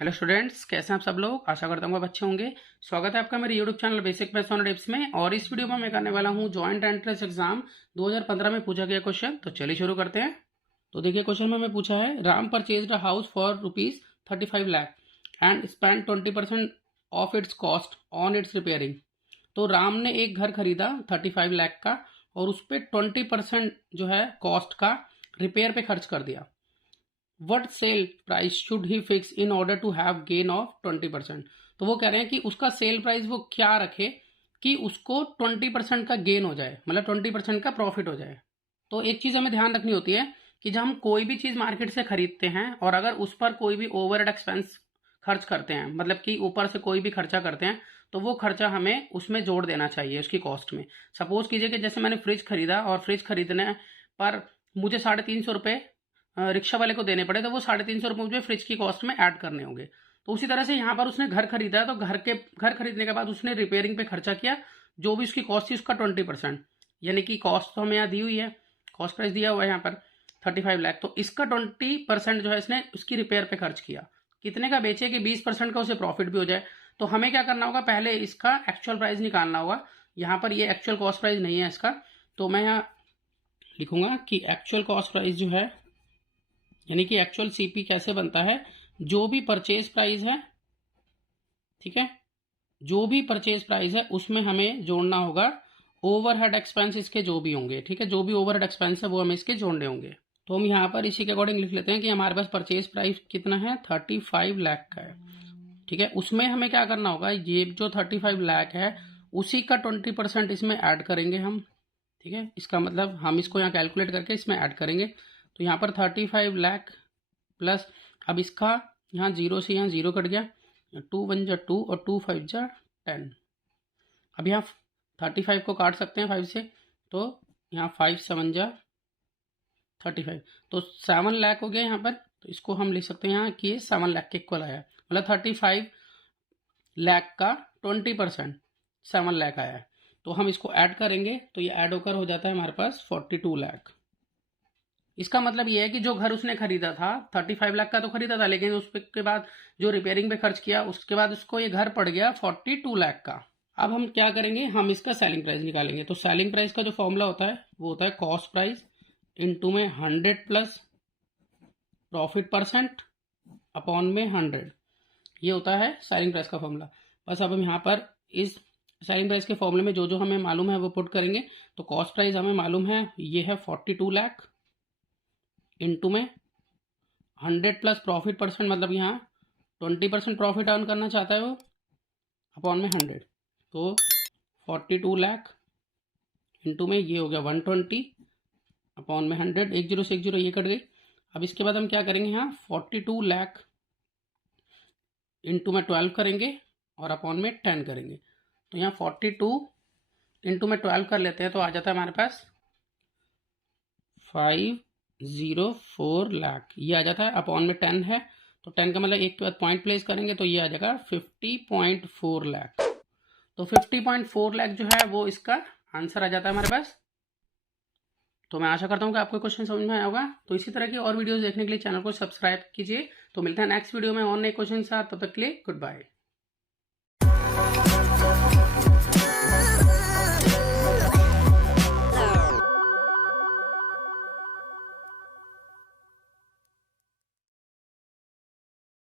Hello students, कैसे हैं आप सब लोग। आशा करता हूँ आप अच्छे होंगे। स्वागत है आपका मेरे YouTube channel basic maths on tips में। और इस वीडियो में मैं करने वाला हूँ जॉइंट एंट्रेंस एग्जाम 2015 में पूछा गया क्वेश्चन। तो चलिए शुरू करते हैं। तो देखिए क्वेश्चन में हमें पूछा है, Ram purchased a house for ₹35 lakh and spend 20% of its cost on it's repairing. तो राम ने एक घर खरीदा 35 लाख का और उस पर 20% जो है कॉस्ट का रिपेयर पे खर्च कर दिया। What sale price should he fix in order to have gain of 20%। तो वो कह रहे हैं कि उसका सेल प्राइस वो क्या रखे कि उसको 20% का गेन हो जाए, मतलब 20% का प्रॉफिट हो जाए। तो एक चीज़ हमें ध्यान रखनी होती है कि जब हम कोई भी चीज़ मार्केट से खरीदते हैं और अगर उस पर कोई भी ओवरहेड एक्सपेंस खर्च करते हैं, मतलब कि ऊपर से कोई भी खर्चा करते हैं, तो वो खर्चा हमें उसमें जोड़ देना चाहिए उसकी कॉस्ट में। सपोज कीजिए कि जैसे मैंने फ्रिज खरीदा और फ्रिज खरीदने पर मुझे 350 रुपये रिक्शा वाले को देने पड़े, तो वो 350 रुपये मुझे फ्रिज की कॉस्ट में ऐड करने होंगे। तो उसी तरह से यहाँ पर उसने घर खरीदा, तो घर खरीदने के बाद उसने रिपेयरिंग पे खर्चा किया, जो भी उसकी कॉस्ट थी उसका 20%, यानी कि कॉस्ट तो हमें यहाँ दी हुई है, कॉस्ट प्राइस दिया हुआ है यहाँ पर 35 लाख। तो इसका 20% जो है इसने उसकी रिपेयर पे खर्च किया। कितने का बेचे कि 20% का उसे प्रॉफिट भी हो जाए। तो हमें क्या करना होगा, पहले इसका एक्चुअल प्राइस निकालना होगा। यहाँ पर ये एक्चुअल कॉस्ट प्राइस नहीं है इसका, तो मैं यहाँ लिखूंगा कि एक्चुअल कॉस्ट प्राइस जो है, यानी कि एक्चुअल सीपी कैसे बनता है, जो भी परचेज प्राइस है, ठीक है, जो भी परचेज प्राइस है उसमें हमें जोड़ना होगा ओवरहेड एक्सपेंस इसके जो भी होंगे, ठीक है, जो भी ओवरहेड एक्सपेंस है वो हमें इसके जोड़ने होंगे। तो हम यहाँ पर इसी के अकॉर्डिंग लिख लेते हैं कि हमारे पास परचेज प्राइस कितना है, 35 लाख का है, ठीक है। उसमें हमें क्या करना होगा, ये जो 35 लाख है उसी का 20% इसमें ऐड करेंगे हम, ठीक है। इसका मतलब हम इसको यहाँ कैलकुलेट करके इसमें ऐड करेंगे। तो यहाँ पर 35 लाख प्लस, अब इसका यहाँ जीरो से यहाँ जीरो कट गया, 2 1 जा 2 और 2 5 जा 10। अब यहाँ 35 को काट सकते हैं 5 से, तो यहाँ 5 7 जा 35, तो 7 लाख हो गया यहाँ पर। तो इसको हम लिख सकते हैं यहाँ कि ये 7 लाख के इक्वल आया, मतलब 35 लाख का 20% 7 लाख आया है। तो हम इसको ऐड करेंगे तो ये ऐड होकर हो जाता है हमारे पास 42 लाख। इसका मतलब ये है कि जो घर उसने खरीदा था 35 लाख का तो खरीदा था, लेकिन उसके बाद जो रिपेयरिंग पे खर्च किया उसके बाद उसको ये घर पड़ गया 42 लाख का। अब हम क्या करेंगे, हम इसका सेलिंग प्राइस निकालेंगे। तो सेलिंग प्राइस का जो फॉर्मूला होता है वो होता है कॉस्ट प्राइस इनटू में 100 प्लस प्रॉफिट परसेंट अपॉन में 100, ये होता है सेलिंग प्राइस का फॉर्मूला। बस अब हम यहाँ पर इस सेलिंग प्राइस के फॉर्मूले में जो जो हमें मालूम है वो पुट करेंगे। तो कॉस्ट प्राइस हमें मालूम है, ये है 42 लाख इनटू में 100 प्लस प्रॉफिट परसेंट, मतलब यहाँ 20% प्रॉफिट अर्न करना चाहता है वो, अपॉन में 100। तो 42 लाख इनटू में ये हो गया 120 अपॉन में 100, एक जीरो से एक जीरो ये कट गई। अब इसके बाद हम क्या करेंगे, यहाँ 42 लाख इनटू में 12 करेंगे और अपॉन में 10 करेंगे। तो यहाँ 42 इनटू में 12 कर लेते हैं, तो आ जाता है हमारे पास 504 लाख, ये आ जाता है। अपॉन में 10 है, तो 10 का मतलब एक के बाद पॉइंट प्लेस करेंगे तो ये आ जाएगा 50.4 लाख। तो 50.4 लाख जो है वो इसका आंसर आ जाता है हमारे पास। तो मैं आशा करता हूँ कि आपको क्वेश्चन समझ में आया होगा। तो इसी तरह की और वीडियोस देखने के लिए चैनल को सब्सक्राइब कीजिए। तो मिलते हैं नेक्स्ट वीडियो में और नए क्वेश्चन के साथ, तब तक के लिए गुड बाय।